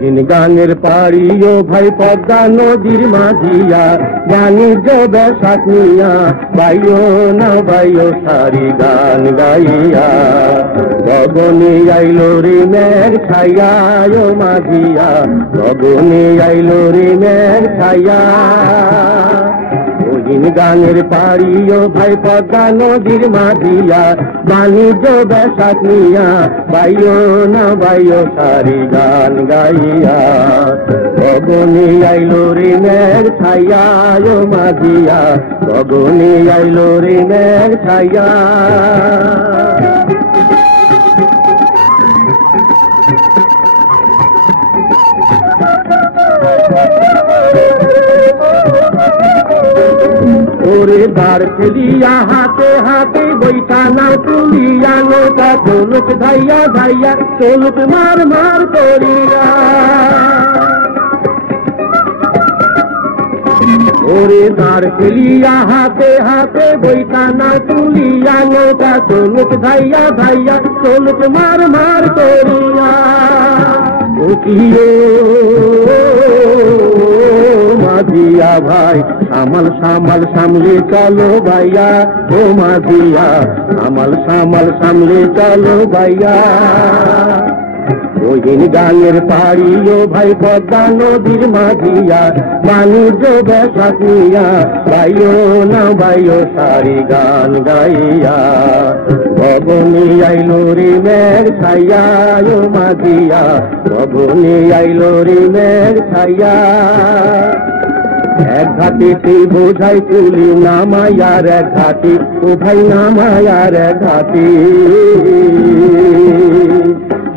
রঙিন গানের পাড়ি ও ভাই পদ্মা নদীর মাঝিয়া বাণিজ্য বেশাক নিয়া বাইও না বাইও সারি গান গাইয়া গগনে আইলো রে মেঘ ছাইয়া ও মাঝিয়া গগনে আইলো রে মেঘ ছাইয়া রঙিন গানের পাড়ি ও ভাই পদ্মা নদীর মাঝিয়া বাণিজ্য বেশাক নিয়া বাইও না বাইও সারি গান গাইয়া গগনে আইলো রে মেঘ ছাইয়া ও মাঝিয়া গগনে আইলো রে মেঘ ছাইয়া ওরে দাঁড় ফেলিয়া হাতে হাতে বৈঠা নাও তুলিয়া নৌকা চলুক ধাইয়া ধাইয়া চলুক মার মার করিয়া ওরে দাঁড় ফেলিয়া হাতে হাতে বৈঠা নাও তুলিয়া নৌকা চলুক ধাইয়া ধাইয়া চলুক মার মার করিয়া মাঝিয়া ভাই সামাল সামাল সামলে চলো ভাইয়া ও মাঝিয়া সামাল সামাল সামলে চলো ভাইয়া রঙিন গানের পাড়ি ও ভাই পদ্মা নদীর মাঝিয়া বাণিজ্য বেশাক নিয়া বাইও না বাইও সারি গান গাইয়া গগনে আইলো রে মেঘ ছাইয়া ও মাঝিয়া গগনে আইলো রে মেঘ ছাইয়া এক ঘাটিতে বোঝাই তুলি নামায়ার এক ঘাটি ও ভাই নামায়ার এক ঘাটি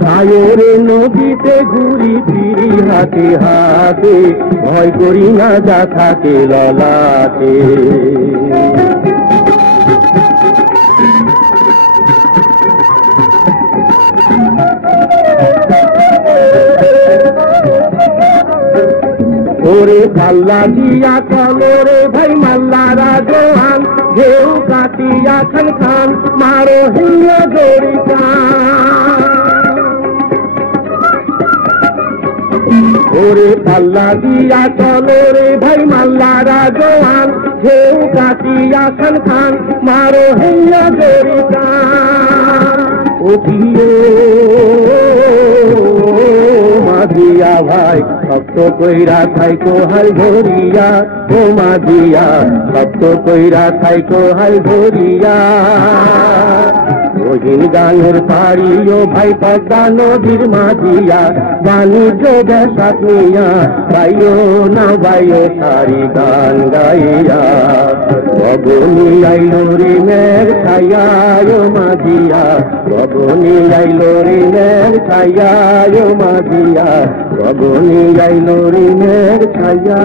সায়রে নদীতে ঘুরি ফিরি হাতে হাতে ভয় করি না যা থাকে ললাটে ওরে পাল্লা দিয়া চলো রে ভাই মাল্লা রাজোহান ঢেউ কাটিয়া খান খান মারো হিয়া দড়ি ওরে পাল্লা দিয়া চলো রে ভাই মাল্লা রাজোহান ঢেউ কাটিয়া খান খান মারো হিয়া দড়ি মাঝিয়া ভাই সপ্ত কইরা থাইকো হাল ধরিয়া ও মাঝিয়া সপ্ত কইরা থাইকো হাল ধরিয়া রঙিন গানের পাড়ি ও ভাই পদ্মা নদীর মাঝিয়া বাণিজ্য বেশাক নিয়া বাইও না বাইও সারি গান গাইয়া গগনে আইলো রে মেঘ ছাইয়া ও মাঝিয়া গগনে আইলো রে মেঘ ছাইয়া ও মাঝিয়া গগনে আইলো রে মেঘ ছাইয়া